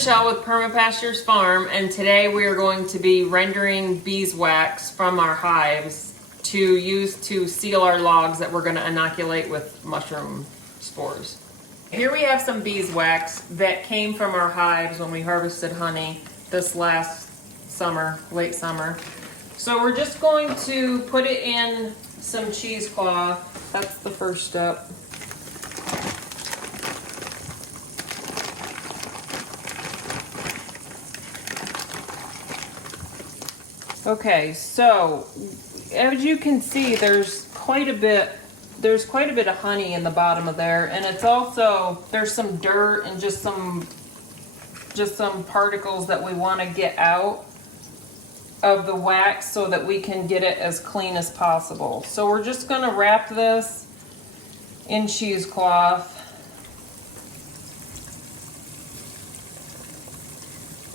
Michelle with Perma Pastures Farm, and today we are going to be rendering beeswax from our hives to use to seal our logs that we're going to inoculate with mushroom spores. Here we have some beeswax that came from our hives when we harvested honey this last summer, late summer. So we're just going to put it in some cheesecloth. That's the first step. Okay, so as you can see, there's quite a bit of honey in the bottom of there, and it's also, there's some dirt and just some particles that we want to get out of the wax so that we can get it as clean as possible. So we're just going to wrap this in cheesecloth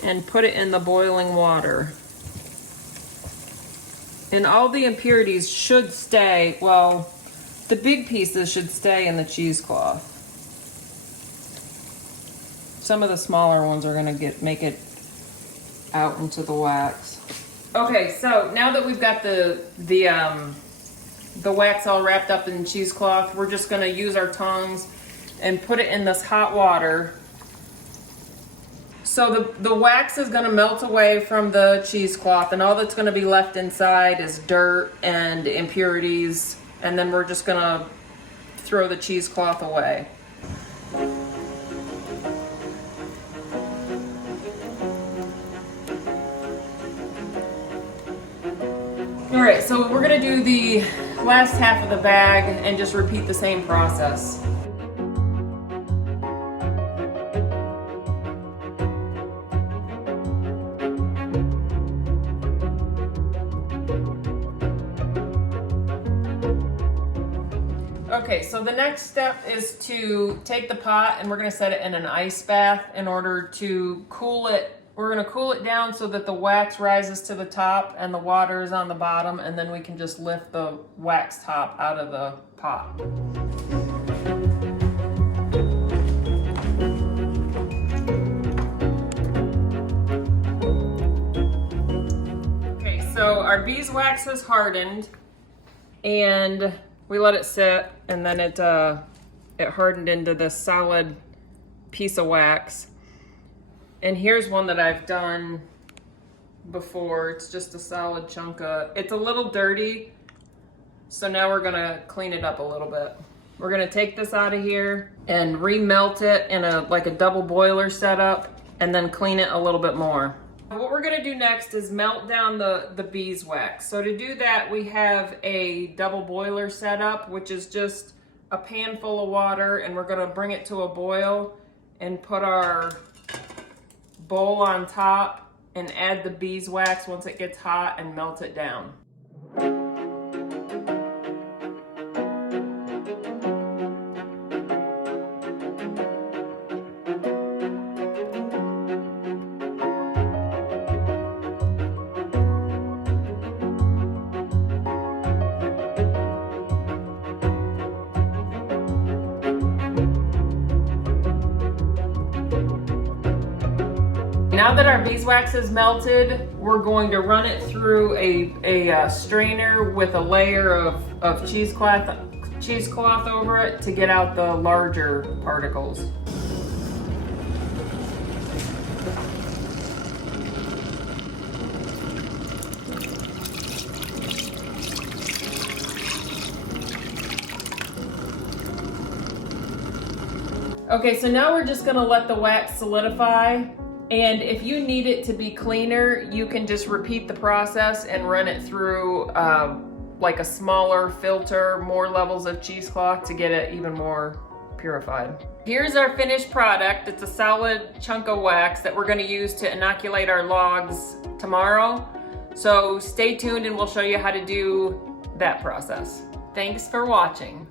and put it in the boiling water. And all the impurities should stay, well, the big pieces should stay in the cheesecloth. Some of the smaller ones are going to make it out into the wax. Okay, so now that we've got the wax all wrapped up in cheesecloth, we're just going to use our tongs and put it in this hot water. So the wax is going to melt away from the cheesecloth, and all that's going to be left inside is dirt and impurities, and then we're just going to throw the cheesecloth away. Alright, so we're going to do the last half of the bag and just repeat the same process. Okay, so the next step is to take the pot and we're going to set it in an ice bath in order to cool it. We're going to cool it down so that the wax rises to the top and the water is on the bottom, and then we can just lift the wax top out of the pot. Okay, so our beeswax has hardened and we let it sit, and then it hardened into this solid piece of wax. And here's one that I've done before. It's just a solid chunk of, it's a little dirty, so now we're gonna clean it up a little bit. We're gonna take this out of here and remelt it in like a double boiler setup, and then clean it a little bit more. What we're going to do next is melt down the beeswax. So to do that, we have a double boiler set up, which is just a pan full of water, and we're going to bring it to a boil and put our bowl on top and add the beeswax once it gets hot and melt it down. Now that our beeswax is melted, we're going to run it through a strainer with a layer of cheesecloth over it to get out the larger particles. Okay, so now we're just going to let the wax solidify. And if you need it to be cleaner, you can just repeat the process and run it through like a smaller filter, more levels of cheesecloth to get it even more purified. Here's our finished product. It's a solid chunk of wax that we're going to use to inoculate our logs tomorrow. So stay tuned and we'll show you how to do that process. Thanks for watching.